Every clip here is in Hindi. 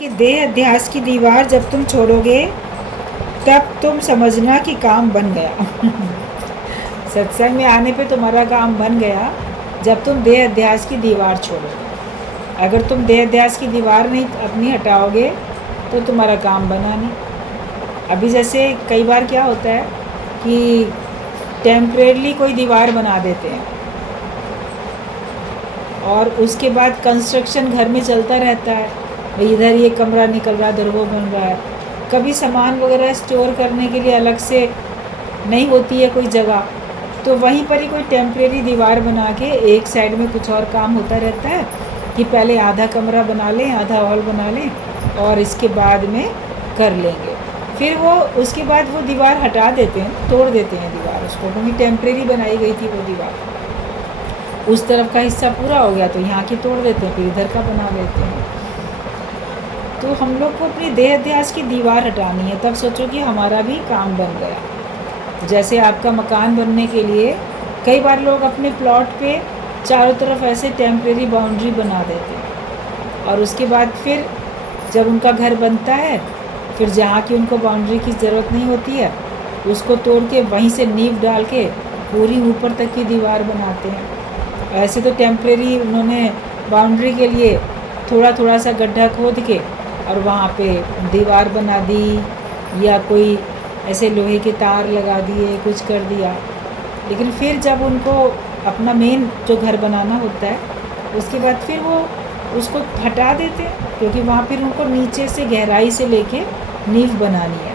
कि देह अध्यास की दीवार जब तुम छोड़ोगे तब तुम समझना कि काम बन गया। सत्संग में आने पे तुम्हारा काम बन गया जब तुम देह अध्यास की दीवार छोड़ोगे। अगर तुम देह अध्यास की दीवार नहीं अपनी हटाओगे तो तुम्हारा काम बना नहीं। अभी जैसे कई बार क्या होता है कि टेम्परेरी कोई दीवार बना देते हैं और उसके बाद कंस्ट्रक्शन घर में चलता रहता है, भाई इधर ये कमरा निकल रहा है, इधर वो बन रहा है। कभी सामान वगैरह स्टोर करने के लिए अलग से नहीं होती है कोई जगह, तो वहीं पर ही कोई टेम्परेरी दीवार बना के एक साइड में कुछ और काम होता रहता है कि पहले आधा कमरा बना लें, आधा हॉल बना लें और इसके बाद में कर लेंगे। फिर वो उसके बाद वो दीवार हटा देते हैं, तोड़ देते हैं दीवार उसको, क्योंकि टेम्परेरी बनाई गई थी वो दीवार। उस तरफ का हिस्सा पूरा हो गया तो यहाँ की तोड़ देते हैं, फिर इधर का बना लेते हैं। तो हम लोग को अपनी देह अध्यास की दीवार हटानी है, तब सोचो कि हमारा भी काम बन गया। जैसे आपका मकान बनने के लिए कई बार लोग अपने प्लॉट पे चारों तरफ ऐसे टेम्परेरी बाउंड्री बना देते हैं और उसके बाद फिर जब उनका घर बनता है फिर जहाँ की उनको बाउंड्री की ज़रूरत नहीं होती है उसको तोड़ के वहीं से नींव डाल के पूरी ऊपर तक की दीवार बनाते हैं। ऐसे तो टेम्परेरी उन्होंने बाउंड्री के लिए थोड़ा थोड़ा सा गड्ढा खोद के और वहाँ पे दीवार बना दी या कोई ऐसे लोहे के तार लगा दिए, कुछ कर दिया। लेकिन फिर जब उनको अपना मेन जो घर बनाना होता है उसके बाद फिर वो उसको हटा देते हैं, क्योंकि वहाँ फिर उनको नीचे से गहराई से लेके नींव बनानी है।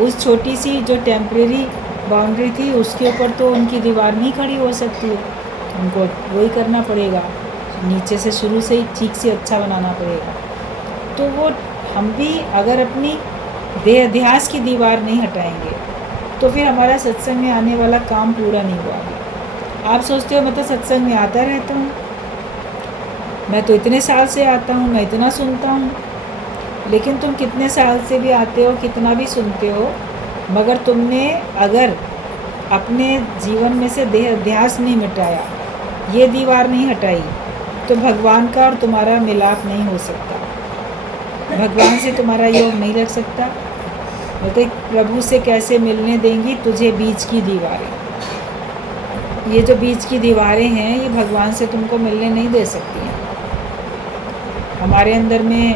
उस छोटी सी जो टेम्परेरी बाउंड्री थी उसके ऊपर तो उनकी दीवार नहीं खड़ी हो सकती है, उनको वही करना पड़ेगा, नीचे से शुरू से ही ठीक से अच्छा बनाना पड़ेगा। तो वो हम भी अगर अपनी देह अध्यास की दीवार नहीं हटाएंगे तो फिर हमारा सत्संग में आने वाला काम पूरा नहीं हुआ। आप सोचते हो मैं तो सत्संग में आता रहता हूँ, मैं तो इतने साल से आता हूँ, मैं इतना सुनता हूँ। लेकिन तुम कितने साल से भी आते हो, कितना भी सुनते हो, मगर तुमने अगर अपने जीवन में से देह अध्यास नहीं मिटाया, ये दीवार नहीं हटाई, तो भगवान का और तुम्हारा मिलाप नहीं हो सकता, भगवान से तुम्हारा योग नहीं लग सकता। बोलते प्रभु से कैसे मिलने देंगी तुझे बीच की दीवारें। ये जो बीच की दीवारें हैं ये भगवान से तुमको मिलने नहीं दे सकती हैं। हमारे अंदर में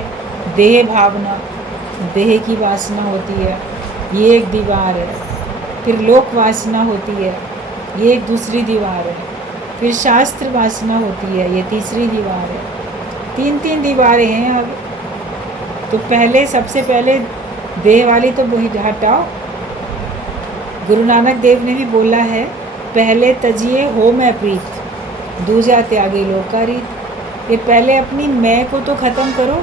देह भावना, देह की वासना होती है, ये एक दीवार है। फिर लोक वासना होती है, ये एक दूसरी दीवार है। फिर शास्त्र वासना होती है, ये तीसरी दीवार है। तीन तीन दीवारें हैं। अब तो पहले सबसे पहले देह वाली तो हटाओ। गुरु नानक देव ने भी बोला है, पहले तजिए हो मैं प्रीत, दूजा त्यागे लोकारीत। ये पहले अपनी मैं को तो ख़त्म करो,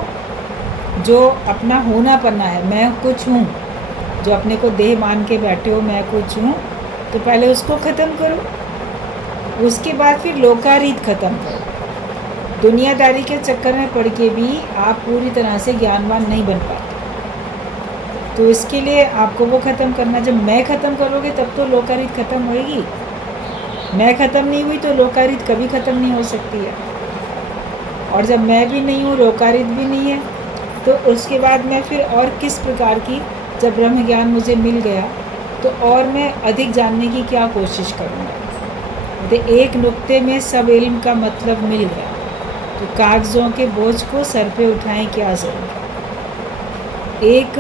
जो अपना होना पन्ना है, मैं कुछ हूँ, जो अपने को देह मान के बैठे हो मैं कुछ हूँ, तो पहले उसको ख़त्म करो। उसके बाद फिर लोकारीत ख़त्म करो। दुनियादारी के चक्कर में पड़ के भी आप पूरी तरह से ज्ञानवान नहीं बन पाते, तो इसके लिए आपको वो ख़त्म करना। जब मैं ख़त्म करोगे तब तो लोकारीत ख़त्म होएगी। मैं ख़त्म नहीं हुई तो लोकारीत कभी ख़त्म नहीं हो सकती है। और जब मैं भी नहीं हूँ, लोकारीत भी नहीं है, तो उसके बाद मैं फिर और किस प्रकार की, जब ब्रह्म ज्ञान मुझे मिल गया तो और मैं अधिक जानने की क्या कोशिश करूँगा। तो एक नुक्ते में सब इल्म का मतलब मिल गया, तो कागज़ों के बोझ को सर पे उठाएं क्या ज़रूर। एक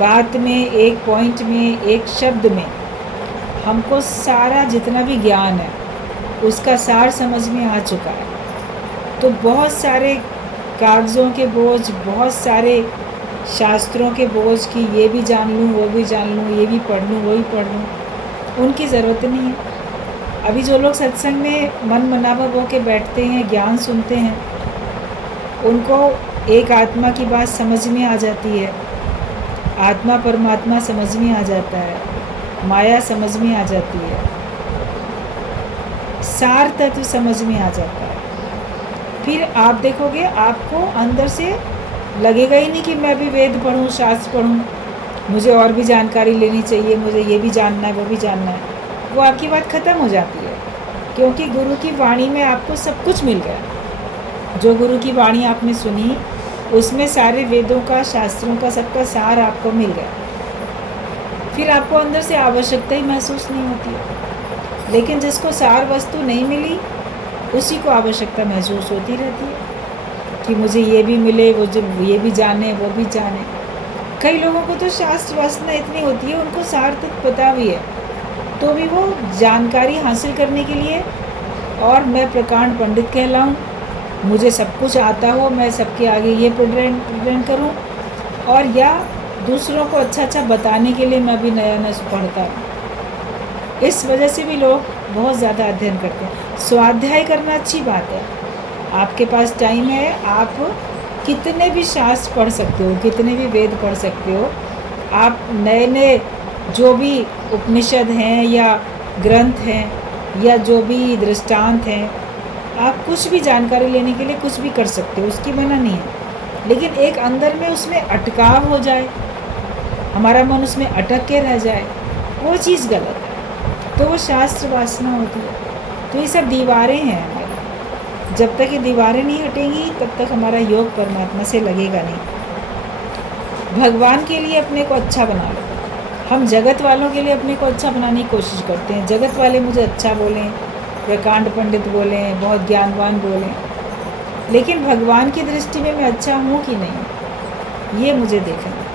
बात में, एक पॉइंट में, एक शब्द में हमको सारा जितना भी ज्ञान है उसका सार समझ में आ चुका है। तो बहुत सारे कागज़ों के बोझ, बहुत सारे शास्त्रों के बोझ की ये भी जान लूँ, वो भी जान लूँ, ये भी पढ़ लूँ, वो भी पढ़ लूँ, उनकी ज़रूरत नहीं है। अभी जो लोग सत्संग में मन मनावर हो के बैठते हैं, ज्ञान सुनते हैं, उनको एक आत्मा की बात समझ में आ जाती है, आत्मा परमात्मा समझ में आ जाता है, माया समझ में आ जाती है, सार तत्व समझ में आ जाता है। फिर आप देखोगे आपको अंदर से लगेगा ही नहीं कि मैं भी वेद पढ़ूँ, शास्त्र पढ़ूँ, मुझे और भी जानकारी लेनी चाहिए, मुझे ये भी जानना है, वो भी जानना है। वो आपकी बात ख़त्म हो जाती है, क्योंकि गुरु की वाणी में आपको सब कुछ मिल गया। जो गुरु की वाणी आपने सुनी उसमें सारे वेदों का, शास्त्रों का, सबका सार आपको मिल गया। फिर आपको अंदर से आवश्यकता ही महसूस नहीं होती है। लेकिन जिसको सार वस्तु नहीं मिली, उसी को आवश्यकता महसूस होती रहती है कि मुझे ये भी मिले, वो जो ये भी जाने, वो भी जाने। कई लोगों को तो शास्त्र वासना इतनी होती है, उनको सार तक पता भी है, तो भी वो जानकारी हासिल करने के लिए, और मैं प्रकांड पंडित कहलाऊँ, मुझे सब कुछ आता हो, मैं सबके आगे ये प्रेजेंट करूँ, और या दूसरों को अच्छा अच्छा बताने के लिए मैं भी नया नया पढ़ता हूँ। इस वजह से भी लोग बहुत ज़्यादा अध्ययन करते हैं। स्वाध्याय करना अच्छी बात है, आपके पास टाइम है, आप कितने भी शास्त्र पढ़ सकते हो, कितने भी वेद पढ़ सकते हो। आप नए नए जो भी उपनिषद हैं या ग्रंथ हैं या जो भी दृष्टांत हैं, आप कुछ भी जानकारी लेने के लिए कुछ भी कर सकते हो, उसकी मना नहीं है। लेकिन एक अंदर में उसमें अटकाव हो जाए, हमारा मन उसमें अटक के रह जाए, वो चीज़ गलत है, तो वो शास्त्र वासना होती है। तो ये सब दीवारें हैं हमारी, जब तक ये दीवारें नहीं हटेंगी तब तक हमारा योग परमात्मा से लगेगा नहीं। भगवान के लिए अपने को अच्छा बना लो। हम जगत वालों के लिए अपने को अच्छा बनाने की कोशिश करते हैं, जगत वाले मुझे अच्छा बोलें, प्रकांड पंडित बोलें, बहुत ज्ञानवान बोलें, लेकिन भगवान की दृष्टि में मैं अच्छा हूँ कि नहीं, ये मुझे देखना है।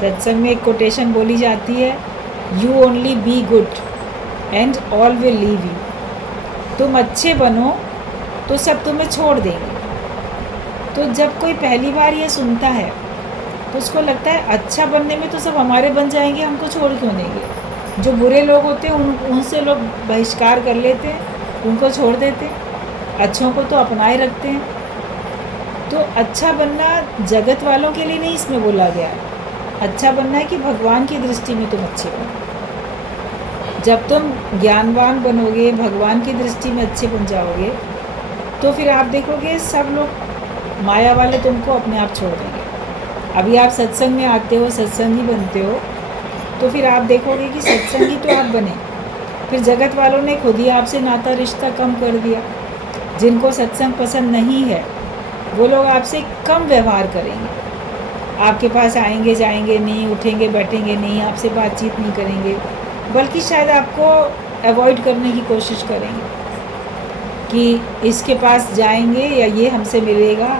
सत्संग में एक कोटेशन बोली जाती है, you only be good and all will leave you. तुम अच्छे बनो तो सब तुम्हें छोड़ देंगे। तो जब कोई पहली बार ये सुनता है तो उसको लगता है अच्छा बनने में तो सब हमारे बन जाएंगे, हमको छोड़ क्यों देंगे। जो बुरे लोग होते हैं उनसे लोग बहिष्कार कर लेते हैं, उनको छोड़ देते हैं, अच्छों को तो अपनाए रखते हैं। तो अच्छा बनना जगत वालों के लिए नहीं इसमें बोला गया है, अच्छा बनना है कि भगवान की दृष्टि में तुम अच्छे बनो। जब तुम ज्ञानवान बनोगे, भगवान की दृष्टि में अच्छे बन जाओगे, तो फिर आप देखोगे सब लोग माया वाले तुमको अपने आप छोड़ देंगे। अभी आप सत्संग में आते हो, सत्संगी बनते हो, तो फिर आप देखोगे कि सत्संगी तो आप बने, फिर जगत वालों ने खुद ही आपसे नाता रिश्ता कम कर दिया। जिनको सत्संग पसंद नहीं है वो लोग आपसे कम व्यवहार करेंगे, आपके पास आएंगे जाएंगे नहीं, उठेंगे बैठेंगे नहीं, आपसे बातचीत नहीं करेंगे, बल्कि शायद आपको अवॉइड करने की कोशिश करेंगे कि इसके पास जाएंगे या ये हमसे मिलेगा।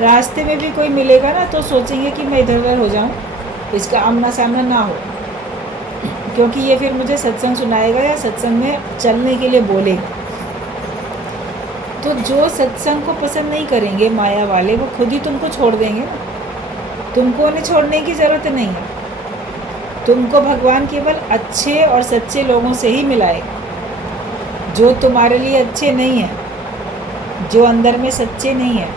रास्ते में भी कोई मिलेगा ना तो सोचेंगे कि मैं इधर उधर हो जाऊं, इसका आमना सामना ना हो, क्योंकि ये फिर मुझे सत्संग सुनाएगा या सत्संग में चलने के लिए बोलेगा। तो जो सत्संग को पसंद नहीं करेंगे माया वाले, वो खुद ही तुमको छोड़ देंगे ना। तुमको उन्हें छोड़ने की ज़रूरत नहीं है, तुमको भगवान केवल अच्छे और सच्चे लोगों से ही मिलाएगा। जो तुम्हारे लिए अच्छे नहीं हैं, जो अंदर में सच्चे नहीं हैं,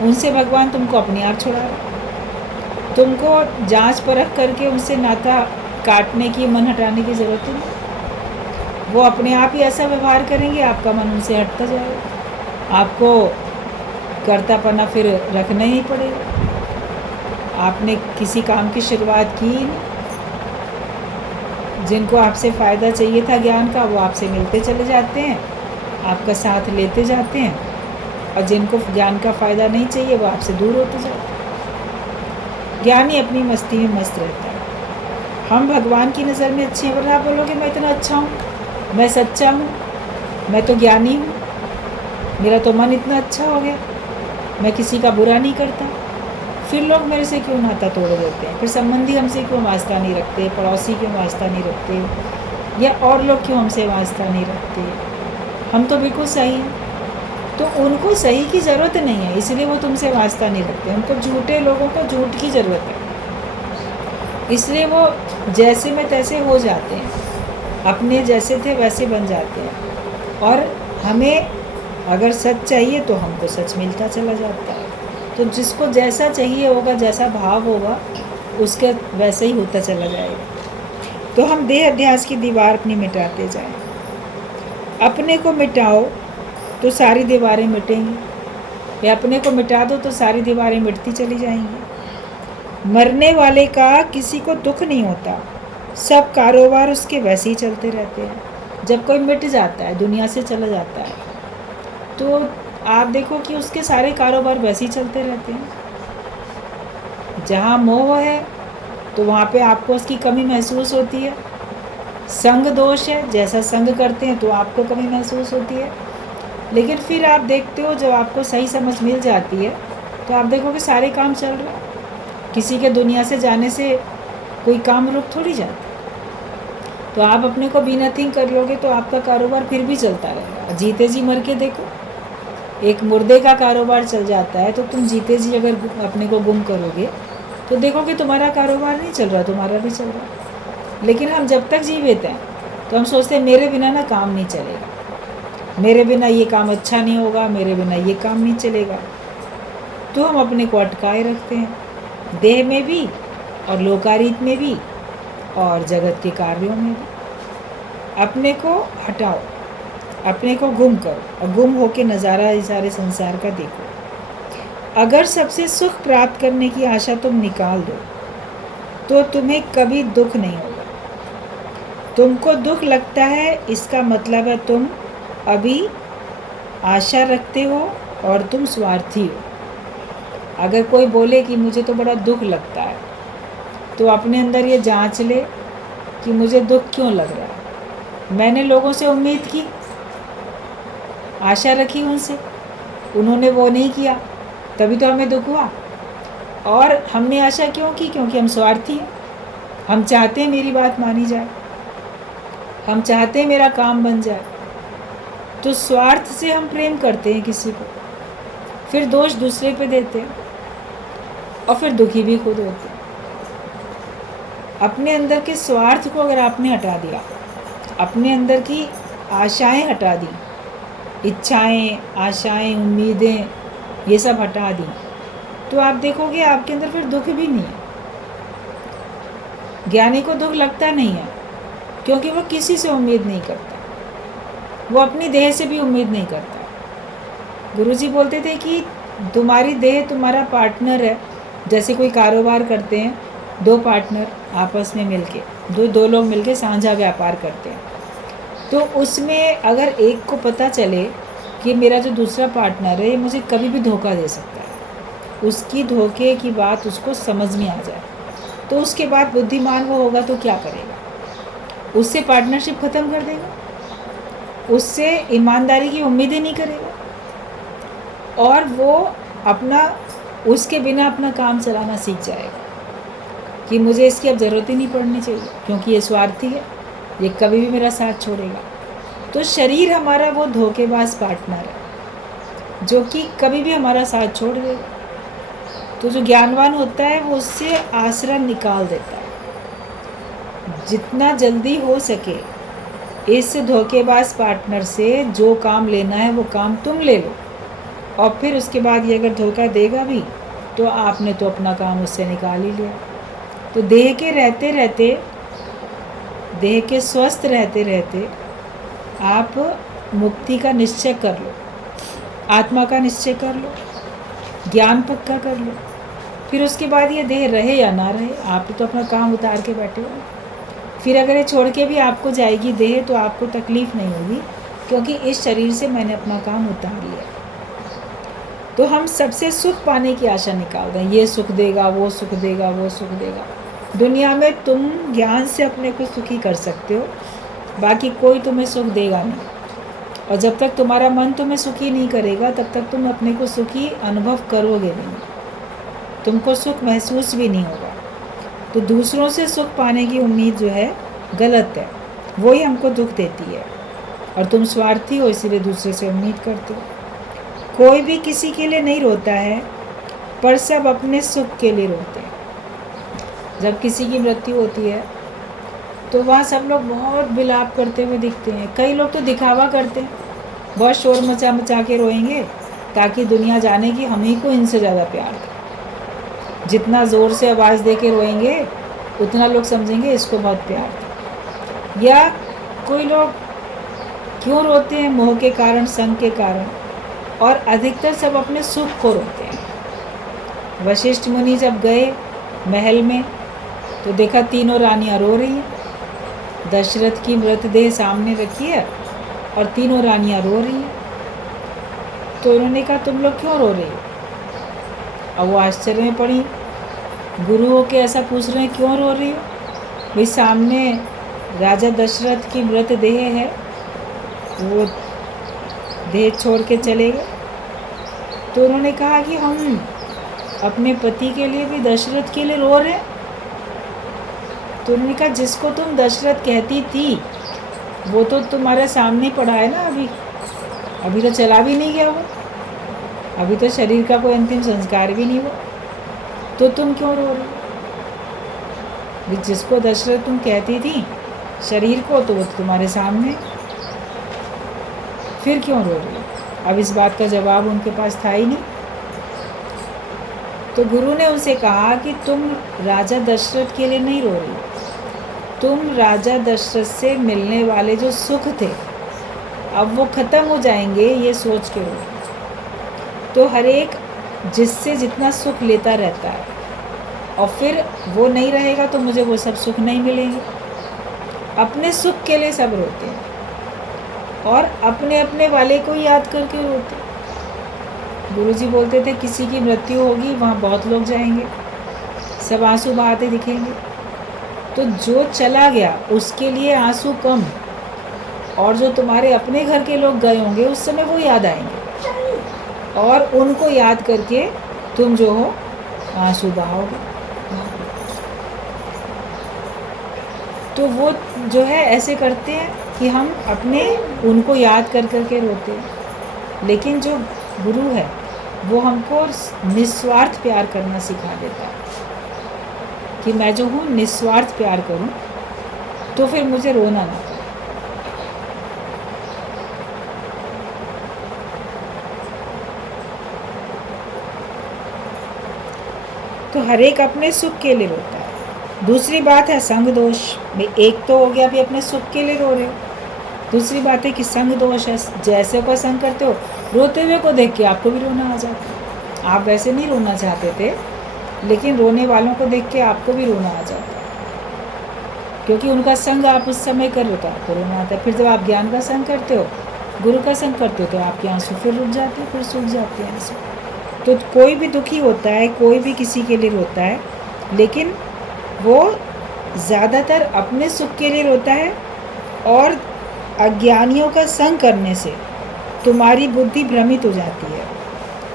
उनसे भगवान तुमको अपने आप छुड़ा रहा। तुमको जांच परख करके उनसे नाता काटने की, मन हटाने की ज़रूरत नहीं। वो अपने आप ही ऐसा व्यवहार करेंगे, आपका मन उनसे हटता जाएगा, आपको कर्तापना फिर रखना ही पड़ेगा। आपने किसी काम की शुरुआत की ही नहीं। जिनको आपसे फ़ायदा चाहिए था ज्ञान का, वो आपसे मिलते चले जाते हैं, आपका साथ लेते जाते हैं, और जिनको ज्ञान का फ़ायदा नहीं चाहिए वो आपसे दूर होते जाते हैं। ज्ञानी अपनी मस्ती में मस्त रहता है। हम भगवान की नज़र में अच्छे हैं, वरना आप बोलोगे मैं इतना अच्छा हूँ, मैं सच्चा हूँ, मैं तो ज्ञानी हूँ, मेरा तो मन इतना अच्छा हो गया, मैं किसी का बुरा नहीं करता, फिर लोग मेरे से क्यों नाता तोड़ देते हैं, फिर संबंधी हमसे क्यों वास्ता नहीं रखते, पड़ोसी क्यों वास्ता नहीं रखते, या और लोग क्यों हमसे वास्ता नहीं रखते। हम तो बिल्कुल सही हैं, तो उनको सही की ज़रूरत नहीं है, इसलिए वो तुमसे वास्ता नहीं रखते। उनको झूठे लोगों को झूठ की ज़रूरत है, इसलिए वो जैसे में तैसे हो जाते हैं, अपने जैसे थे वैसे बन जाते हैं। और हमें अगर सच चाहिए तो हमको सच मिलता चला जाता है। तो जिसको जैसा चाहिए होगा, जैसा भाव होगा, उसके वैसे ही होता चला जाएगा। तो हम देह अध्यास की दीवार अपनी मिटाते जाएं। अपने को मिटाओ तो सारी दीवारें मिटेंगी, या अपने को मिटा दो तो सारी दीवारें मिटती चली जाएंगी। मरने वाले का किसी को दुख नहीं होता, सब कारोबार उसके वैसे ही चलते रहते हैं। जब कोई मिट जाता है, दुनिया से चला जाता है, तो आप देखो कि उसके सारे कारोबार वैसे ही चलते रहते हैं। जहाँ मोह है तो वहाँ पे आपको उसकी कमी महसूस होती है। संग दोष है, जैसा संग करते हैं तो आपको कमी महसूस होती है। लेकिन फिर आप देखते हो जब आपको सही समझ मिल जाती है तो आप देखो कि सारे काम चल रहे हैं। किसी के दुनिया से जाने से कोई काम रुक थोड़ी जाता। तो आप अपने को बी नथिंग कर लोगे तो आपका कारोबार फिर भी चलता रहेगा। जीते जी मर के देखो, एक मुर्दे का कारोबार चल जाता है तो तुम जीते जी अगर अपने को गुम करोगे तो देखो कि तुम्हारा कारोबार नहीं चल रहा, तुम्हारा भी चल रहा। लेकिन हम जब तक जीवित हैं तो हम सोचते हैं मेरे बिना ना काम नहीं चलेगा, मेरे बिना ये काम अच्छा नहीं होगा, मेरे बिना ये काम नहीं चलेगा। तो हम अपने को अटकाए रखते हैं, देह में भी और लोकारीत में भी और जगत के कार्यों में भी। अपने को हटाओ, अपने को गुम करो और गुम होके नज़ारा इस सारे संसार का देखो। अगर सबसे सुख प्राप्त करने की आशा तुम निकाल दो तो तुम्हें कभी दुख नहीं होगा। तुमको दुख लगता है इसका मतलब है तुम अभी आशा रखते हो और तुम स्वार्थी हो। अगर कोई बोले कि मुझे तो बड़ा दुख लगता है तो अपने अंदर ये जांच ले कि मुझे दुख क्यों लग रहा है। मैंने लोगों से उम्मीद की, आशा रखी उनसे, उन्होंने वो नहीं किया, तभी तो हमें दुख हुआ। और हमने आशा क्यों की? क्योंकि हम स्वार्थी हैं। हम चाहते हैं मेरी बात मानी जाए, हम चाहते हैं मेरा काम बन जाए। तो स्वार्थ से हम प्रेम करते हैं किसी को, फिर दोष दूसरे पे देते हैं और फिर दुखी भी खुद होते हैं। अपने अंदर के स्वार्थ को अगर आपने हटा दिया, अपने अंदर की आशाएं हटा दी, इच्छाएं, आशाएं, उम्मीदें, ये सब हटा दी, तो आप देखोगे आपके अंदर फिर दुख भी नहीं है। ज्ञानी को दुख लगता नहीं है क्योंकि वो किसी से उम्मीद नहीं करता, वो अपनी देह से भी उम्मीद नहीं करता। गुरुजी बोलते थे कि तुम्हारी देह तुम्हारा पार्टनर है। जैसे कोई कारोबार करते हैं, दो पार्टनर आपस में मिलके, दो लोग मिलके साझा व्यापार करते हैं, तो उसमें अगर एक को पता चले कि मेरा जो दूसरा पार्टनर है ये मुझे कभी भी धोखा दे सकता है, उसकी धोखे की बात उसको समझ में आ जाए, तो उसके बाद बुद्धिमान वो होगा तो क्या करेगा? उससे पार्टनरशिप ख़त्म कर देगा, उससे ईमानदारी की उम्मीदें नहीं करेगा और वो अपना, उसके बिना अपना काम चलाना सीख जाएगा कि मुझे इसकी अब ज़रूरत ही नहीं पड़नी चाहिए क्योंकि ये स्वार्थी है, ये कभी भी मेरा साथ छोड़ेगा। तो शरीर हमारा वो धोखेबाज पार्टनर है जो कि कभी भी हमारा साथ छोड़ देगा। तो जो ज्ञानवान होता है वो उससे आसरा निकाल देता है। जितना जल्दी हो सके इस धोखेबाज पार्टनर से जो काम लेना है वो काम तुम ले लो, और फिर उसके बाद ये अगर धोखा देगा भी तो आपने तो अपना काम उससे निकाल ही लिया। तो देह के रहते रहते, देह के स्वस्थ रहते रहते आप मुक्ति का निश्चय कर लो, आत्मा का निश्चय कर लो, ज्ञान पक्का कर लो। फिर उसके बाद ये देह रहे या ना रहे, आप तो अपना काम उतार के बैठे हो। फिर अगर ये छोड़ के भी आपको जाएगी देह तो आपको तकलीफ़ नहीं होगी क्योंकि इस शरीर से मैंने अपना काम उतार लिया। तो हम सबसे सुख पाने की आशा निकाल दें, ये सुख देगा, वो सुख देगा, वो सुख देगा। दुनिया में तुम ज्ञान से अपने को सुखी कर सकते हो, बाकी कोई तुम्हें सुख देगा नहीं। और जब तक तुम्हारा मन तुम्हें सुखी नहीं करेगा तब तक तुम अपने को सुखी अनुभव करोगे नहीं, तुमको सुख महसूस भी नहीं होगा। तो दूसरों से सुख पाने की उम्मीद जो है गलत है, वही हमको दुख देती है। और तुम स्वार्थी हो इसीलिए दूसरे से उम्मीद करते हो। कोई भी किसी के लिए नहीं रोता है पर सब अपने सुख के लिए रोते हैं। जब किसी की मृत्यु होती है तो वहाँ सब लोग बहुत विलाप करते हुए दिखते हैं। कई लोग तो दिखावा करते हैं, बहुत शोर मचा मचा के रोएंगे ताकि दुनिया जाने कि हम ही को इनसे ज़्यादा प्यार था। जितना ज़ोर से आवाज़ दे के रोएंगे उतना लोग समझेंगे इसको बहुत प्यार था। या कोई लोग क्यों रोते हैं? मोह के कारण, संग के कारण, और अधिकतर सब अपने सुख को रोते हैं। वशिष्ठ मुनि जब गए महल में तो देखा तीनों रानियाँ रो रही हैं। दशरथ की मृतदेह सामने रखी है और तीनों रानियाँ रो रही हैं। तो उन्होंने कहा तुम लोग क्यों रो रहे हो? अब वो आश्चर्य में पड़ी, गुरु हो के ऐसा पूछ रहे हैं क्यों रो रही हो? भाई सामने राजा दशरथ की मृत देह है, वो देह छोड़ के चले गए। तो उन्होंने कहा कि हम अपने पति के लिए भी दशरथ के लिए रो रहे हैं। तो उन्होंने कहा जिसको तुम दशरथ कहती थी वो तो तुम्हारे सामने पड़ा है ना, अभी तो चला भी नहीं गया वो, अभी तो शरीर का कोई अंतिम संस्कार भी नहीं हुआ, तो तुम क्यों रो रहे हो? जिसको दशरथ तुम कहती थी शरीर को, तो वो तुम्हारे सामने, फिर क्यों रो रही हो? अब इस बात का जवाब उनके पास था ही नहीं। तो गुरु ने उनसे कहा कि तुम राजा दशरथ के लिए नहीं रो रही, तुम राजा दशरथ से मिलने वाले जो सुख थे अब वो ख़त्म हो जाएंगे, ये सोच के रो। तो हर एक जिससे जितना सुख लेता रहता है और फिर वो नहीं रहेगा तो मुझे वो सब सुख नहीं मिलेंगे। अपने सुख के लिए सब रोते हैं और अपने अपने वाले को याद करके रोते हैं। गुरुजी बोलते थे किसी की मृत्यु होगी, वहाँ बहुत लोग जाएंगे, सब आंसू बहाते दिखेंगे। तो जो चला गया उसके लिए आंसू कम, और जो तुम्हारे अपने घर के लोग गए होंगे उस समय वो याद आएंगे और उनको याद करके तुम जो हो आंसू बहाओगे। तो वो जो है ऐसे करते हैं कि हम अपने उनको याद कर करके रोते हैं, लेकिन जो गुरु है वो हमको निस्वार्थ प्यार करना सिखा देता है कि मैं जो हूँ निस्वार्थ प्यार करूँ तो फिर मुझे रोना ना पड़े। तो हर एक अपने सुख के लिए रोता है। दूसरी बात है संग दोष। भाई एक तो हो गया भी अपने सुख के लिए रो रहे हो, दूसरी बात है कि संग दोष है। जैसे को संग करते हो, रोते हुए को देख के आपको भी रोना आ जाता है। आप वैसे नहीं रोना चाहते थे, लेकिन रोने वालों को देख के आपको भी रोना आ जाता है, क्योंकि उनका संग आप उस समय कर रहे हो तो आपको रोना आता है। फिर जब आप ज्ञान का संग करते हो, गुरु का संग करते हो, तो आपके आंसू फिर रुक जाते हैं, फिर सूख जाते हैं आंसू। तो कोई भी दुखी होता है, कोई भी किसी के लिए रोता है, लेकिन वो ज़्यादातर अपने सुख के लिए रोता है। और अज्ञानियों का संग करने से तुम्हारी बुद्धि भ्रमित हो जाती है,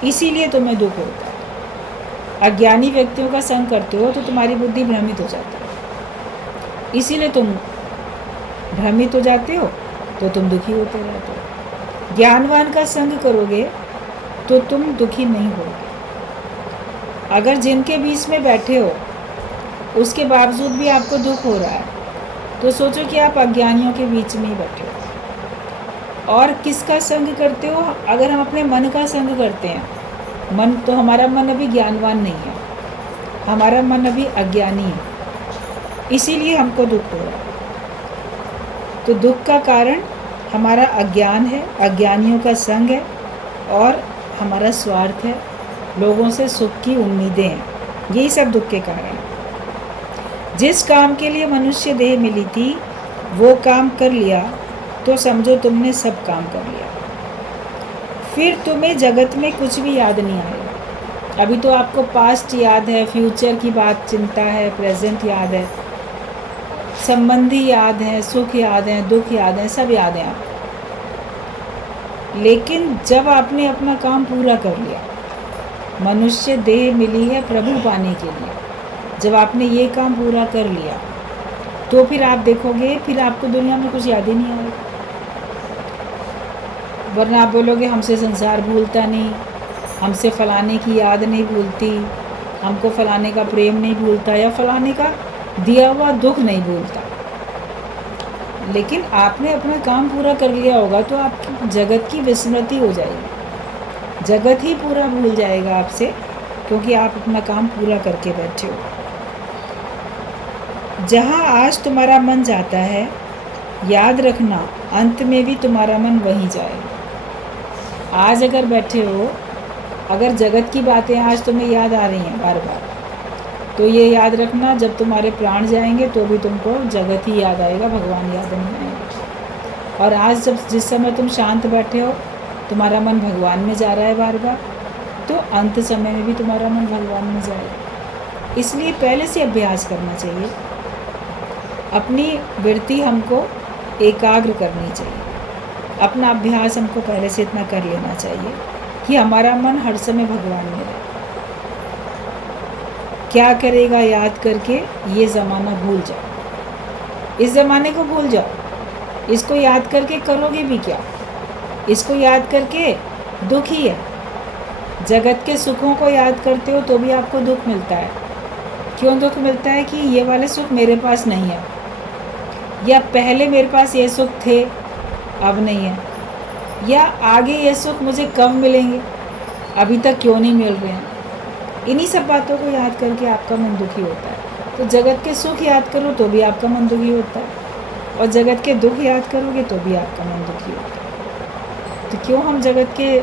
इसीलिए तुम्हें दुख होता है। अज्ञानी व्यक्तियों का संग करते हो तो तुम्हारी बुद्धि भ्रमित हो जाती है, इसीलिए तुम भ्रमित हो जाते हो, तो तुम दुखी होते रहते हो। ज्ञानवान का संग करोगे तो तुम दुखी नहीं होगे। अगर जिनके बीच में बैठे हो उसके बावजूद भी आपको दुख हो रहा है, तो सोचो कि आप अज्ञानियों के बीच में ही बैठे हो। और किसका संग करते हो? अगर हम अपने मन का संग करते हैं, मन तो हमारा मन अभी ज्ञानवान नहीं है, हमारा मन अभी अज्ञानी है, इसीलिए हमको दुख हो रहा है। तो दुख का कारण हमारा अज्ञान है, अज्ञानियों का संग है, और हमारा स्वार्थ है, लोगों से सुख की उम्मीदें हैं, यही सब दुख के कारण है। जिस काम के लिए मनुष्य देह मिली थी वो काम कर लिया तो समझो तुमने सब काम कर लिया। फिर तुम्हें जगत में कुछ भी याद नहीं आएगा। अभी तो आपको पास्ट याद है, फ्यूचर की बात चिंता है, प्रेजेंट याद है, संबंधी याद है, सुख याद है, दुख याद है, सब याद है आपको। लेकिन जब आपने अपना काम पूरा कर लिया, मनुष्य देह मिली है प्रभु पाने के लिए, जब आपने ये काम पूरा कर लिया तो फिर आप देखोगे फिर आपको दुनिया में कुछ याद ही नहीं आएगा। वरना आप बोलोगे हमसे संसार भूलता नहीं, हमसे फलाने की याद नहीं भूलती, हमको फलाने का प्रेम नहीं भूलता, या फलाने का दिया हुआ दुख नहीं भूलता। लेकिन आपने अपना काम पूरा कर लिया होगा तो आपकी जगत की विस्मृति हो जाएगी, जगत ही पूरा भूल जाएगा आपसे, क्योंकि आप अपना काम पूरा करके बैठे हो। जहाँ आज तुम्हारा मन जाता है, याद रखना अंत में भी तुम्हारा मन वहीं जाएगा। आज अगर बैठे हो, अगर जगत की बातें आज तुम्हें याद आ रही हैं बार बार, तो ये याद रखना जब तुम्हारे प्राण जाएंगे तो भी तुमको जगत ही याद आएगा, भगवान याद नहीं आएगा। और आज जब जिस समय तुम शांत बैठे हो तुम्हारा मन भगवान में जा रहा है बार बार, तो अंत समय में भी तुम्हारा मन भगवान में जाएगा। इसलिए पहले से अभ्यास करना चाहिए, अपनी वृत्ति हमको एकाग्र करनी चाहिए, अपना अभ्यास हमको पहले से इतना कर लेना चाहिए कि हमारा मन हर समय भगवान में रहे। क्या करेगा याद करके ये ज़माना भूल जाओ, इस ज़माने को भूल जाओ। इसको याद करके करोगे भी क्या? इसको याद करके दुख ही है। जगत के सुखों को याद करते हो तो भी आपको दुख मिलता है। क्यों दुख मिलता है? कि ये वाले सुख मेरे पास नहीं है, या पहले मेरे पास ये सुख थे अब नहीं है, या आगे ये सुख मुझे कब मिलेंगे, अभी तक क्यों नहीं मिल रहे हैं। इन्हीं सब बातों को याद करके आपका मन दुखी होता है। तो जगत के सुख याद करो तो भी आपका मन दुखी होता है, और जगत के दुख याद करोगे तो भी आपका मन दुखी होता है। तो क्यों हम जगत के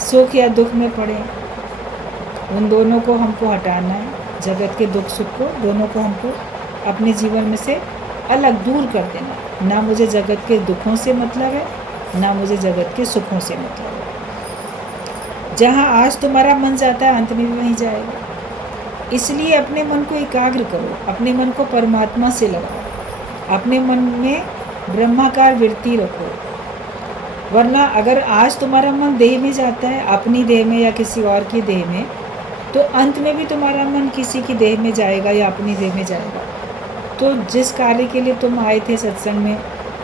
सुख या दुख में पड़े? उन दोनों को हमको हटाना है, जगत के दुख सुख को, दोनों को हमको अपने जीवन में से अलग दूर कर देना है। ना मुझे जगत के दुखों से मतलब है, ना मुझे जगत के सुखों से मतलब है। जहाँ आज तुम्हारा मन जाता है अंत में भी वहीं जाएगा। इसलिए अपने मन को एकाग्र करो, अपने मन को परमात्मा से लगाओ, अपने मन में ब्रह्माकार वृत्ति रखो। वरना अगर आज तुम्हारा मन देह में जाता है, अपनी देह में या किसी और की देह में, तो अंत में भी तुम्हारा मन किसी की देह में जाएगा या अपनी देह में जाएगा। तो जिस कार्य के लिए तुम आए थे सत्संग में,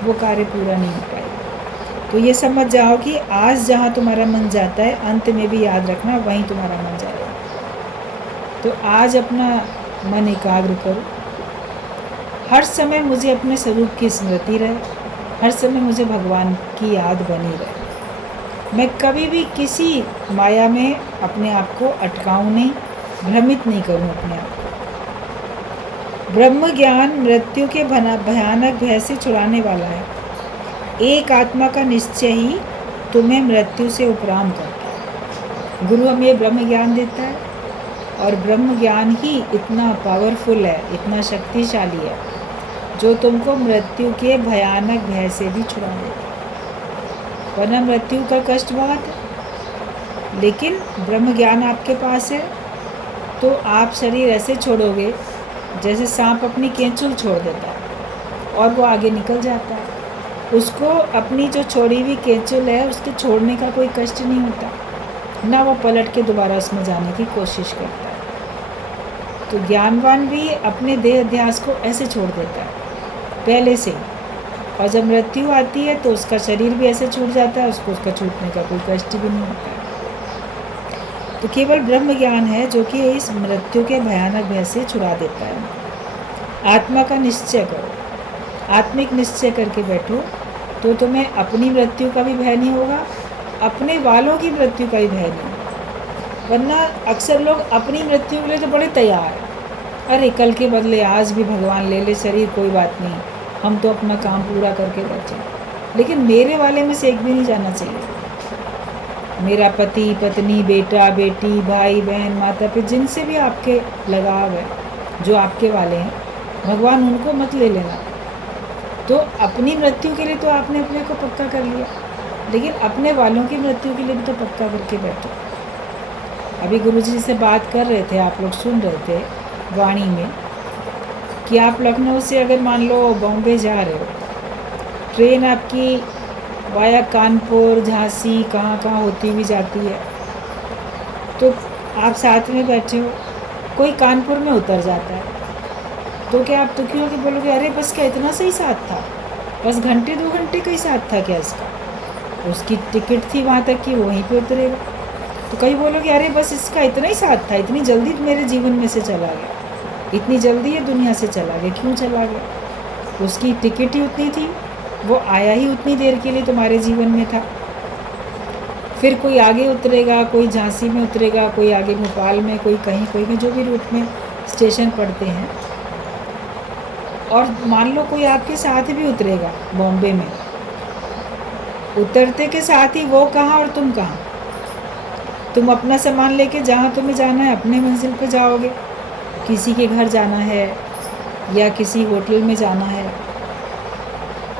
वो कार्य पूरा नहीं हो पाएगा। तो ये समझ जाओ कि आज जहाँ तुम्हारा मन जाता है अंत में भी याद रखना वहीं तुम्हारा मन जाएगा। तो आज अपना मन एकाग्र करो, हर समय मुझे अपने स्वरूप की स्मृति रहे, हर समय मुझे भगवान की याद बनी रहे। मैं कभी भी किसी माया में अपने आप को अटकाऊं नहीं, भ्रमित नहीं करूं अपने आप को। ब्रह्म ज्ञान मृत्यु के भयानक भय से छुड़ाने वाला है। एक आत्मा का निश्चय ही तुम्हें मृत्यु से उपराम करता है। गुरु हमें ब्रह्म ज्ञान देता है, और ब्रह्म ज्ञान ही इतना पावरफुल है, इतना शक्तिशाली है, जो तुमको मृत्यु के भयानक भय से भी छुड़ा देता है। वरना मृत्यु का कष्ट बहुत है, लेकिन ब्रह्म ज्ञान आपके पास है तो आप शरीर ऐसे छोड़ोगे जैसे सांप अपनी केंचुल छोड़ देता है और वो आगे निकल जाता है। उसको अपनी जो छोड़ी हुई केंचुल है उसके छोड़ने का कोई कष्ट नहीं होता, ना वो पलट के दोबारा उसमें जाने की कोशिश करता है। तो ज्ञानवान भी अपने देह अध्यास को ऐसे छोड़ देता है पहले से ही, और जब मृत्यु आती है तो उसका शरीर भी ऐसे छूट जाता है, उसको उसका छूटने का कोई कष्ट भी नहीं होता है। तो केवल ब्रह्म ज्ञान है जो कि इस मृत्यु के भयानक भय से छुड़ा देता है। आत्मा का निश्चय करो, आत्मिक निश्चय करके बैठो तो तुम्हें अपनी मृत्यु का भी भय नहीं होगा, अपने वालों की मृत्यु का भी भय नहीं होगा। वरना अक्सर लोग अपनी मृत्यु के लिए तो बड़े तैयार हैं, अरे कल के बदले आज भी भगवान ले ले शरीर, कोई बात नहीं, हम तो अपना काम पूरा करके बैठे। लेकिन मेरे वाले में से एक भी नहीं जाना चाहिए। मेरा पति पत्नी, बेटा बेटी, भाई बहन, माता पिता, जिनसे भी आपके लगाव है, जो आपके वाले हैं, भगवान उनको मत ले लेना। तो अपनी मृत्यु के लिए तो आपने अपने को पक्का कर लिया, लेकिन अपने वालों की मृत्यु के लिए भी तो पक्का करके बैठो। अभी गुरुजी से बात कर रहे थे, आप लोग सुन रहे थे वाणी में, कि आप लखनऊ से अगर मान लो बॉम्बे जा रहे हो, ट्रेन आपकी वाया कानपुर, झांसी, कहाँ कहाँ होती हुई जाती है, तो आप साथ में बैठे हो, कोई कानपुर में उतर जाता है, तो क्या आप दुखी हो कि बोलोगे अरे बस क्या इतना सही साथ था, बस घंटे 2 घंटे का ही साथ था क्या इसका, उसकी टिकट थी वहाँ तक कि वहीं पे उतरेगा। तो कहीं बोलोगे अरे बस इसका इतना ही साथ था, इतनी जल्दी मेरे जीवन में से चला गया, इतनी जल्दी ये दुनिया से चला गया, क्यों चला गया? उसकी टिकट ही उतनी थी, वो आया ही उतनी देर के लिए तुम्हारे जीवन में था। फिर कोई आगे उतरेगा, कोई झांसी में उतरेगा, कोई आगे भोपाल में, कोई कहीं जो भी रूट में स्टेशन पड़ते हैं। और मान लो कोई आपके साथ भी उतरेगा बॉम्बे में, उतरते के साथ ही वो कहाँ और तुम कहाँ। तुम अपना सामान लेके जहाँ तुम्हें जाना है अपने मंजिल पे जाओगे, किसी के घर जाना है या किसी होटल में जाना है,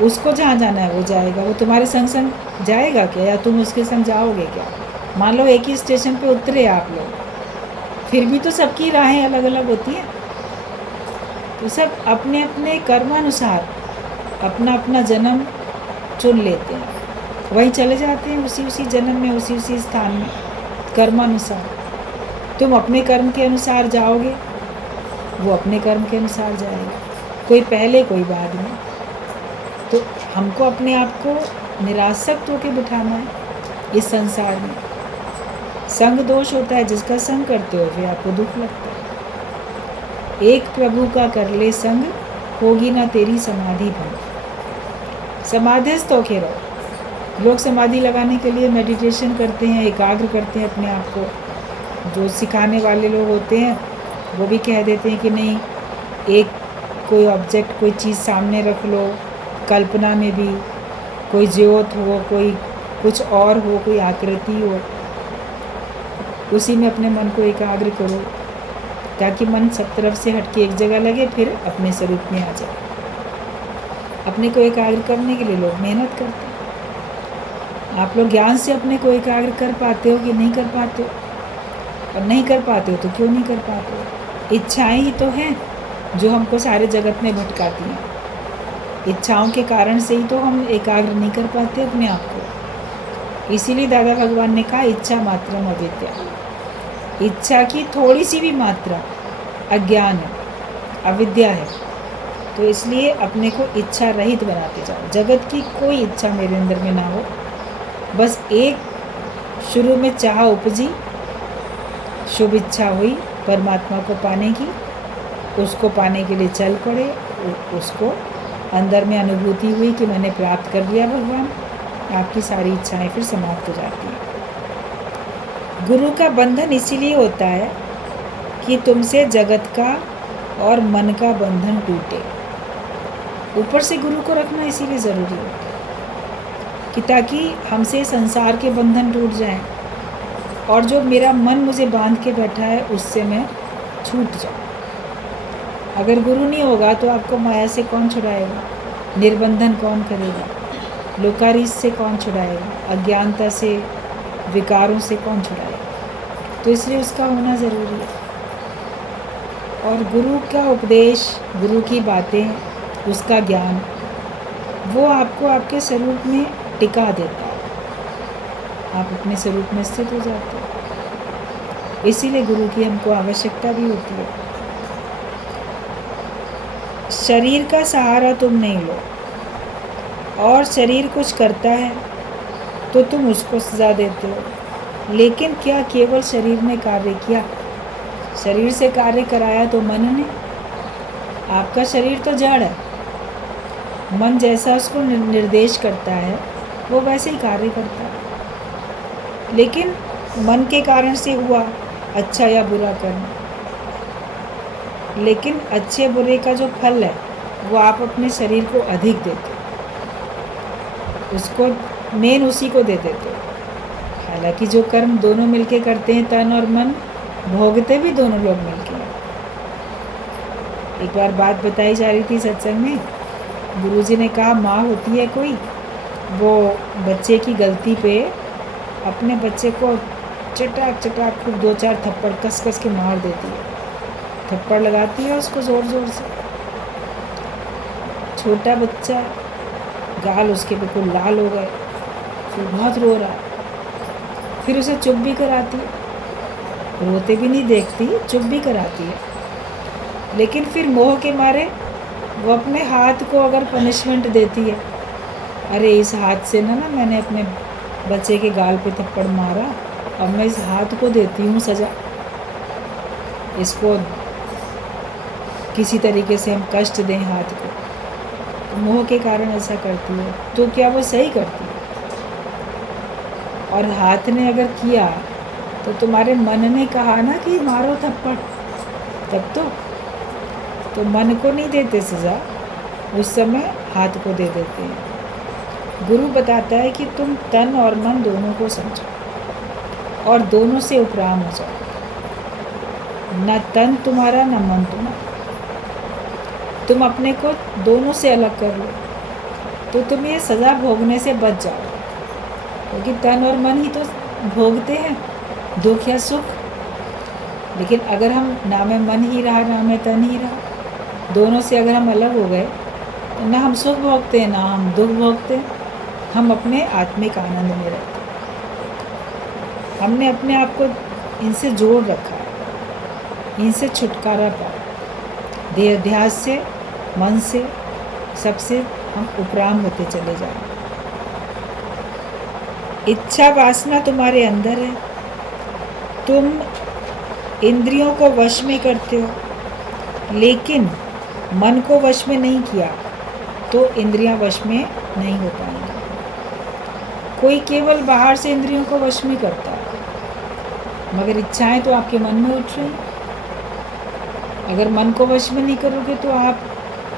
उसको जहाँ जाना है वो जाएगा, वो तुम्हारे संग संग जाएगा क्या, या तुम उसके संग जाओगे क्या? मान लो एक ही स्टेशन पे उतरे आप लोग, फिर भी तो सबकी राहें अलग अलग होती हैं। तो सब अपने अपने कर्मानुसार अपना अपना जन्म चुन लेते हैं, वहीं चले जाते हैं, उसी उसी जन्म में, उसी उसी स्थान में, कर्मानुसार। तुम अपने कर्म के अनुसार जाओगे, वो अपने कर्म के अनुसार जाएगा, कोई पहले कोई बाद में। तो हमको अपने आप को निरासक्त होकर बिठाना है इस संसार में। संग दोष होता है, जिसका संग करते हो फिर आपको दुख लगता है। एक प्रभु का कर ले संग, होगी ना तेरी समाधि भंग। समाधिस्थ होके रहो। लोग समाधि लगाने के लिए मेडिटेशन करते हैं, एकाग्र करते हैं अपने आप को। जो सिखाने वाले लोग होते हैं वो भी कह देते हैं कि नहीं, एक कोई ऑब्जेक्ट, कोई चीज़ सामने रख लो, कल्पना में भी कोई ज्योत हो, कोई कुछ और हो, कोई आकृति हो, उसी में अपने मन को एकाग्र करो, ताकि मन सब तरफ से हटके एक जगह लगे, फिर अपने स्वरूप में आ जाए। अपने को एकाग्र करने के लिए लोग मेहनत करते हैं। आप लोग ज्ञान से अपने को एकाग्र कर पाते हो कि नहीं कर पाते हो? और नहीं कर पाते हो तो क्यों नहीं कर पाते हो? इच्छाएं ही तो हैं जो हमको सारे जगत में भटकाती हैं। इच्छाओं के कारण से ही तो हम एकाग्र नहीं कर पाते अपने आप को। इसीलिए दादा भगवान ने कहा, इच्छा मात्रम अविद्या। इच्छा की थोड़ी सी भी मात्रा अज्ञान है, अविद्या है। तो इसलिए अपने को इच्छा रहित बनाते जाओ। जगत की कोई इच्छा मेरे अंदर में ना हो, बस एक शुरू में चाह उपजी, शुभ इच्छा हुई परमात्मा को पाने की, उसको पाने के लिए चल पड़े, उसको अंदर में अनुभूति हुई कि मैंने प्राप्त कर लिया भगवान, आपकी सारी इच्छाएं फिर समाप्त हो जाती हैं। गुरु का बंधन इसीलिए होता है कि तुमसे जगत का और मन का बंधन टूटे। ऊपर से गुरु को रखना इसीलिए ज़रूरी होता है कि ताकि हमसे संसार के बंधन टूट जाएं, और जो मेरा मन मुझे बांध के बैठा है उससे मैं छूट जाऊँ। अगर गुरु नहीं होगा तो आपको माया से कौन छुड़ाएगा? निर्बंधन कौन करेगा? लोकारीस से कौन छुड़ाएगा? अज्ञानता से, विकारों से कौन छुड़ाएगा? तो इसलिए उसका होना ज़रूरी है। और गुरु का उपदेश, गुरु की बातें, उसका ज्ञान, वो आपको आपके स्वरूप में टिका देता है। आप अपने स्वरूप में स्थित हो जाते हो। इसीलिए गुरु की हमको आवश्यकता भी होती है। शरीर का सहारा तुम नहीं लो, और शरीर कुछ करता है तो तुम उसको सजा देते हो। लेकिन क्या केवल शरीर ने कार्य किया? शरीर से कार्य कराया तो मन ने। आपका शरीर तो जड़ है, मन जैसा उसको निर्देश करता है वो वैसे ही कार्य करता है। लेकिन मन के कारण से हुआ अच्छा या बुरा कर्म, लेकिन अच्छे बुरे का जो फल है वो आप अपने शरीर को अधिक देते हो, उसको मेन उसी को दे देते हो। हालांकि जो कर्म दोनों मिलके करते हैं, तन और मन, भोगते भी दोनों लोग मिलके हैं। एक बार बात बताई जा रही थी सत्संग में, गुरुजी ने कहा माँ होती है कोई, वो बच्चे की गलती पे अपने बच्चे को चटाक चटाक खूब 2-4 थप्पड़ कस कस के मार देती है। थप्पड़ लगाती है उसको ज़ोर ज़ोर से। छोटा बच्चा, गाल उसके बिल्कुल लाल हो गए, फिर बहुत रो रहा है। फिर उसे चुप भी कराती है, रोते भी नहीं देखती, चुप भी कराती है। लेकिन फिर मोह के मारे वो अपने हाथ को अगर पनिशमेंट देती है, अरे इस हाथ से ना मैंने अपने बच्चे के गाल पे थप्पड़ मारा, अब मैं इस हाथ को देती हूँ सज़ा, इसको किसी तरीके से हम कष्ट दें हाथ को। तो मोह के कारण ऐसा करती है। तो क्या वो सही करती है? और हाथ ने अगर किया तो तुम्हारे मन ने कहा ना कि मारो थप्पड़, तब तो मन को नहीं देते सज़ा, उस समय हाथ को दे देते हैं। गुरु बताता है कि तुम तन और मन दोनों को समझो और दोनों से उपराम हो जाओ। न तन तुम्हारा न मन तुम्हारा, तुम अपने को दोनों से अलग कर लो तो तुम ये सज़ा भोगने से बच जाओ। क्योंकि तन और मन ही तो भोगते हैं दुख या सुख। लेकिन अगर हम ना में मन ही रहा ना में तन ही रहा, दोनों से अगर हम अलग हो गए तो ना हम सुख भोगते हैं ना हम दुख भोगते हैं, हम अपने आत्मिक आनंद में रहते हैं। हमने अपने आप को इनसे जोड़ रखा है, इनसे छुटकारा पाया। देहाध्यास से, मन से, सबसे हम उपराम होते चले जाएं। इच्छा वासना तुम्हारे अंदर है, तुम इंद्रियों को वश में करते हो, लेकिन मन को वश में नहीं किया तो इंद्रियां वश में नहीं हो पाएंगी। कोई केवल बाहर से इंद्रियों को वश में करता है, मगर इच्छाएं तो आपके मन में उठ रही। अगर मन को वश में नहीं करोगे तो आप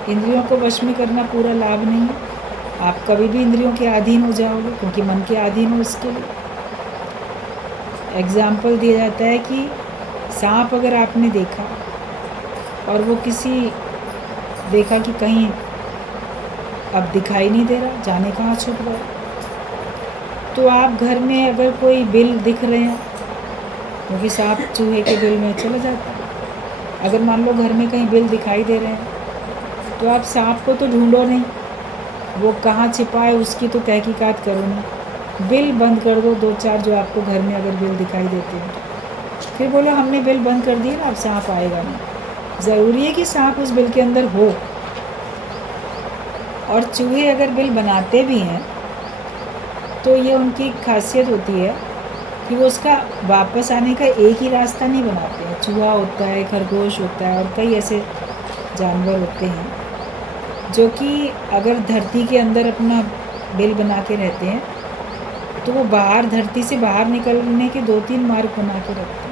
इंद्रियों को वश में करना पूरा लाभ नहीं है। आप कभी भी इंद्रियों के अधीन हो जाओगे, क्योंकि मन के अधीन हो। इसके लिए एग्जाम्पल दिया जाता है कि सांप अगर आपने देखा और वो देखा कि कहीं अब दिखाई नहीं दे रहा, जाने कहाँ छुप गया, तो आप घर में अगर कोई बिल दिख रहे हैं, क्योंकि सांप चूहे के बिल में चला जाता है, अगर मान लो घर में कहीं बिल दिखाई दे रहे हैं तो आप सांप को तो ढूंढो नहीं, वो कहाँ छिपा है उसकी तो तहकीकात करो नहीं, बिल बंद कर दो 2-4 जो आपको घर में अगर बिल दिखाई देते हैं। फिर बोलो हमने बिल बंद कर दिया ना, अब सांप आएगा नहीं। ज़रूरी है कि सांप उस बिल के अंदर हो। और चूहे अगर बिल बनाते भी हैं तो ये उनकी खासियत होती है कि वो उसका वापस आने का एक ही रास्ता नहीं बनाते हैं। चूहा होता है, खरगोश होता है और कई ऐसे जानवर होते हैं जो कि अगर धरती के अंदर अपना बिल बना के रहते हैं तो वो धरती से बाहर निकलने के 2-3 मार्ग बना के रखते हैं।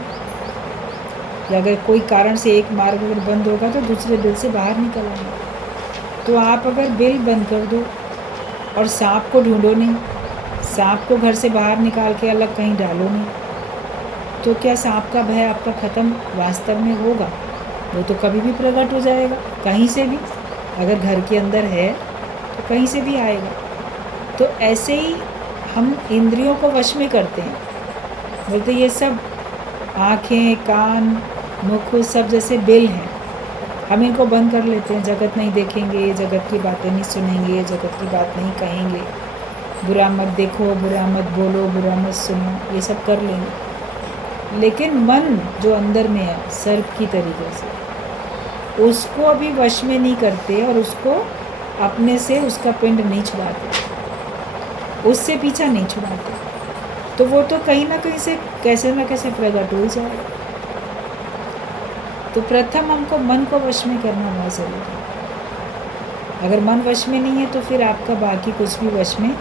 या अगर कोई कारण से एक मार्ग अगर बंद होगा तो दूसरे बिल से बाहर निकल आएंगे। तो आप अगर बिल बंद कर दो और सांप को ढूंढो नहीं, सांप को घर से बाहर निकाल के अलग कहीं डालो नहीं, तो क्या सांप का भय आपका ख़त्म वास्तव में होगा? वो तो कभी भी प्रकट हो जाएगा, कहीं से भी। अगर घर के अंदर है तो कहीं से भी आएगा। तो ऐसे ही हम इंद्रियों को वश में करते हैं। बोलते ये सब आँखें, कान, मुख सब जैसे बिल हैं, हम इनको बंद कर लेते हैं। जगत नहीं देखेंगे, जगत की बातें नहीं सुनेंगे, जगत की बात नहीं कहेंगे, बुरा मत देखो, बुरा मत बोलो, बुरा मत सुनो, ये सब कर लेंगे। लेकिन मन जो अंदर में है सर्प की तरीके से, उसको अभी वश में नहीं करते और उसको अपने से उसका पिंड नहीं छुड़ाते, उससे पीछा नहीं छुड़ाते, तो वो तो कहीं ना कहीं से कैसे ना कैसे प्रकट हो ही जाएगा। तो प्रथम हमको मन को वश में करना बहुत ज़रूरी है। अगर मन वश में नहीं है तो फिर आपका बाकी कुछ भी वश में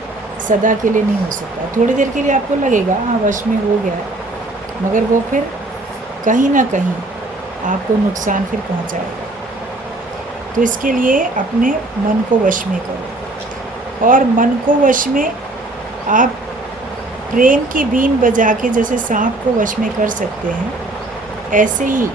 सदा के लिए नहीं हो सकता। थोड़ी देर के लिए आपको लगेगा हाँ वश में हो गया है, मगर वो फिर कहीं ना कहीं आपको नुकसान फिर पहुंचाएगा। तो इसके लिए अपने मन को वश में करो। और मन को वश में आप प्रेम की बीन बजा के जैसे सांप को वश में कर सकते हैं, ऐसे ही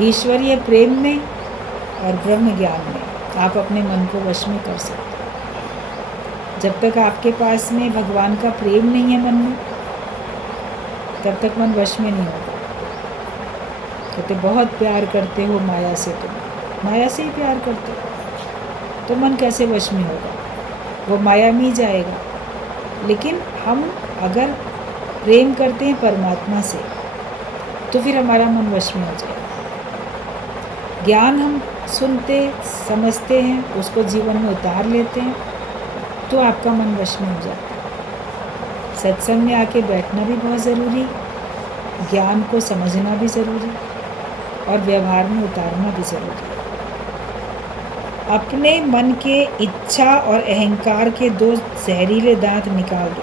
ईश्वरीय प्रेम में और ब्रह्म ज्ञान में आप अपने मन को वश में कर सकते हैं। जब तक आपके पास में भगवान का प्रेम नहीं है मन में, तब तक मन वश में नहीं होगा। कहते बहुत प्यार करते हो माया से, तुम माया से ही प्यार करते हो तो मन कैसे वश में होगा? वो माया में ही जाएगा। लेकिन हम अगर प्रेम करते हैं परमात्मा से तो फिर हमारा मन वश में हो जाएगा। ज्ञान हम सुनते समझते हैं, उसको जीवन में उतार लेते हैं, तो आपका मन वश में हो जाता है। सत्संग में आके बैठना भी बहुत ज़रूरी, ज्ञान को समझना भी ज़रूरी और व्यवहार में उतारना भी ज़रूरी। अपने मन के इच्छा और अहंकार के 2 जहरीले दांत निकाल दो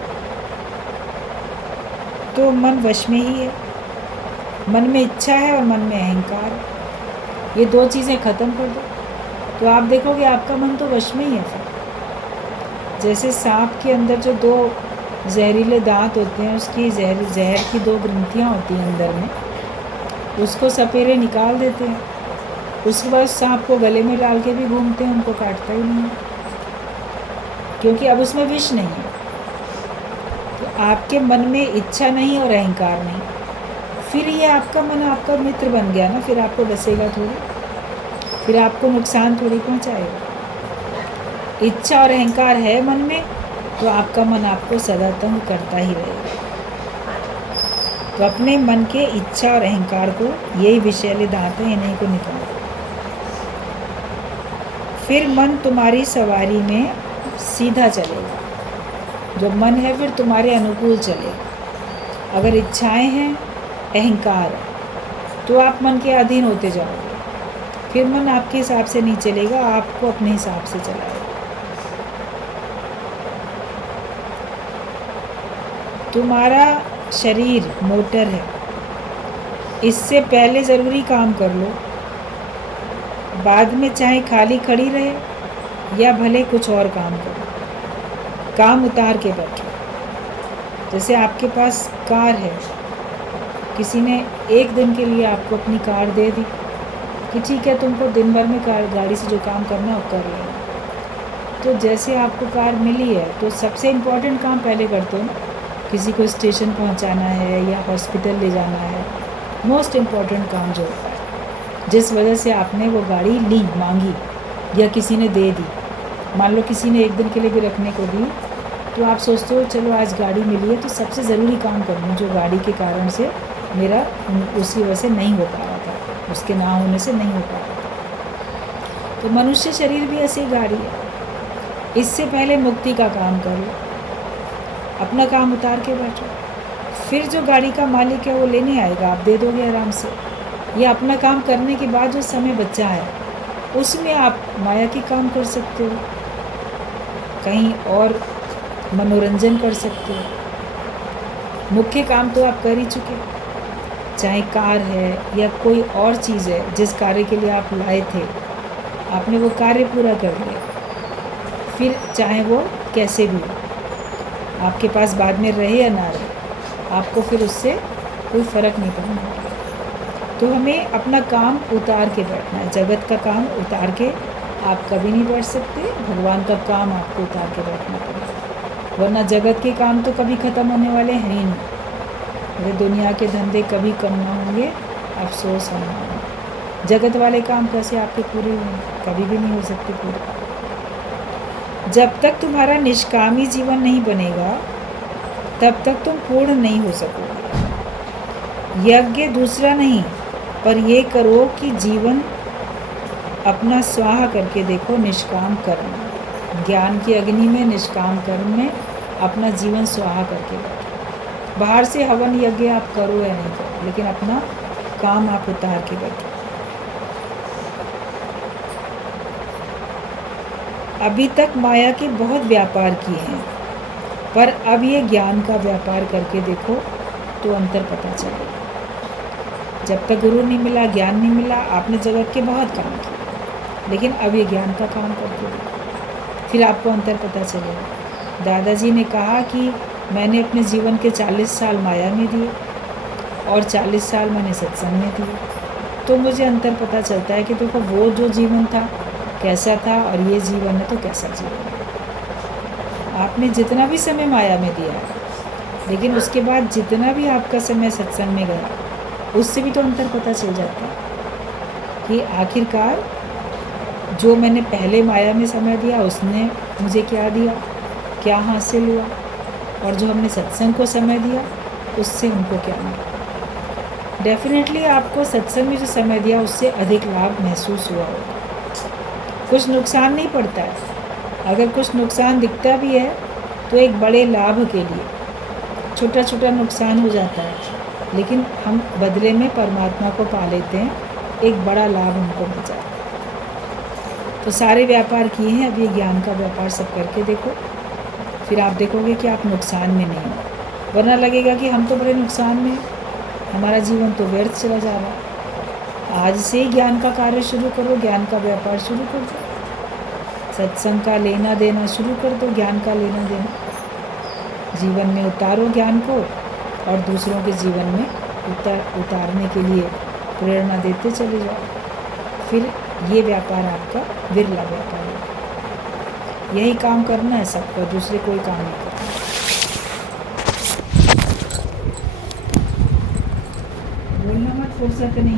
तो मन वश में ही है। मन में इच्छा है और मन में अहंकार है, ये 2 चीज़ें ख़त्म कर दो तो आप देखोगे आपका मन तो वश में ही है। फिर जैसे सांप के अंदर जो 2 जहरीले दांत होते हैं, उसकी जहर की 2 ग्रंथियाँ होती हैं अंदर में, उसको सपेरे निकाल देते हैं। उसके बाद सांप को गले में डाल के भी घूमते हैं, उनको काटता ही नहीं है, क्योंकि अब उसमें विष नहीं है। आपके मन में इच्छा नहीं और अहंकार नहीं, फिर ये आपका मन आपका मित्र बन गया ना, फिर आपको डसेगा थोड़ी, फिर आपको नुकसान थोड़ी पहुंचाएगा। इच्छा और अहंकार है मन में तो आपका मन आपको सदा तंग करता ही रहेगा। तो अपने मन के इच्छा और अहंकार को, यही विषैले दांत हैं, इन्हीं को निकालो। फिर मन तुम्हारी सवारी में सीधा चलेगा। जो मन है फिर तुम्हारे अनुकूल चलेगा। अगर इच्छाएं हैं, अहंकार है, तो आप मन के अधीन होते जाओगे। फिर मन आपके हिसाब से नहीं चलेगा, आपको अपने हिसाब से चलाएगा। तुम्हारा शरीर मोटर है, इससे पहले ज़रूरी काम कर लो, बाद में चाहे खाली खड़ी रहे या भले कुछ और काम करो। काम उतार के बैठो। जैसे आपके पास कार है, किसी ने एक दिन के लिए आपको अपनी कार दे दी कि ठीक है तुमको दिन भर में गाड़ी से जो काम करना है वो कर लेना। तो जैसे आपको कार मिली है तो सबसे इम्पोर्टेंट काम पहले करते हो ना, किसी को स्टेशन पहुंचाना है या हॉस्पिटल ले जाना है, मोस्ट इम्पॉर्टेंट काम जो होता है, जिस वजह से आपने वो गाड़ी ली, मांगी या किसी ने दे दी। मान लो किसी ने एक दिन के लिए भी रखने को दी, तो आप सोचते हो चलो आज गाड़ी मिली है तो सबसे ज़रूरी काम करूँ जो गाड़ी के कारण से मेरा उसी वजह से नहीं हो पा रहा था, उसके ना होने से नहीं हो पा रहा था। तो मनुष्य शरीर भी ऐसी गाड़ी है। इससे पहले मुक्ति का काम करो, अपना काम उतार के बैठो। फिर जो गाड़ी का मालिक है वो लेने आएगा, आप दे दोगे आराम से। या अपना काम करने के बाद जो समय बचा है उसमें आप माया के काम कर सकते हो, कहीं और मनोरंजन कर सकते हो। मुख्य काम तो आप कर ही चुके, चाहे कार है या कोई और चीज़ है जिस कार्य के लिए आप लाए थे, आपने वो कार्य पूरा कर लिया। फिर चाहे वो कैसे भी हो, आपके पास बाद में रहे या ना रहे, आपको फिर उससे कोई फ़र्क नहीं पड़ने वाला। तो हमें अपना काम उतार के बैठना है। जगत का काम उतार के आप कभी नहीं बैठ सकते, भगवान का काम आपको उतार के बैठना पड़ेगा, वरना जगत के काम तो कभी ख़त्म होने वाले हैं ही नहीं। अरे दुनिया के धंधे कभी कम ना होंगे, अफसोस होना होगा। जगत वाले काम कैसे आपके पूरे होंगे? कभी भी नहीं हो सकते पूरे। जब तक तुम्हारा निष्कामी जीवन नहीं बनेगा तब तक तुम पूर्ण नहीं हो सकोगे। यज्ञ दूसरा नहीं, पर ये करो कि जीवन अपना स्वाहा करके देखो, निष्काम कर्म। ज्ञान की अग्नि में, निष्काम कर्म में अपना जीवन स्वाहा करके बैठो। बाहर से हवन यज्ञ आप करो या नहीं करो, लेकिन अपना काम आप उतार के बैठो। अभी तक माया के बहुत व्यापार किए हैं, पर अब ये ज्ञान का व्यापार करके देखो तो अंतर पता चलेगा। जब तक गुरु नहीं मिला, ज्ञान नहीं मिला, आपने जगत के बहुत काम किए, लेकिन अब ये ज्ञान का काम करके देखो, फिर आपको अंतर पता चलेगा। दादाजी ने कहा कि मैंने अपने जीवन के 40 साल माया में दिए और 40 साल मैंने सत्संग में दिए, तो मुझे अंतर पता चलता है कि देखो वो जो जीवन था कैसा था और ये जीवन है तो कैसा जीवन है। आपने जितना भी समय माया में दिया है, लेकिन उसके बाद जितना भी आपका समय सत्संग में गया, उससे भी तो अंतर पता चल जाता है कि आखिरकार जो मैंने पहले माया में समय दिया उसने मुझे क्या दिया, क्या हासिल हुआ, और जो हमने सत्संग को समय दिया उससे हमको क्या मिला। डेफिनेटली आपको सत्संग में जो समय दिया उससे अधिक लाभ महसूस हुआ होगा। कुछ नुकसान नहीं पड़ता है, अगर कुछ नुकसान दिखता भी है तो एक बड़े लाभ के लिए छोटा छोटा नुकसान हो जाता है, लेकिन हम बदले में परमात्मा को पा लेते हैं, एक बड़ा लाभ हमको मिल जाता है। तो सारे व्यापार किए हैं, अब ये ज्ञान का व्यापार सब करके देखो, फिर आप देखोगे कि आप नुकसान में नहीं हो। वरना लगेगा कि हम तो बड़े नुकसान में, हमारा जीवन तो व्यर्थ चला जा रहा है। आज से ही ज्ञान का कार्य शुरू करो, ज्ञान का व्यापार शुरू कर दो, सत्संग का लेना देना शुरू कर दो, ज्ञान का लेना देना जीवन में उतारो ज्ञान को, और दूसरों के जीवन में उतारने के लिए प्रेरणा देते चले जाओ। फिर ये व्यापार आपका विरला व्यापार है। यही काम करना है सबको, दूसरे कोई काम नहीं करना। फुर्सत नहीं।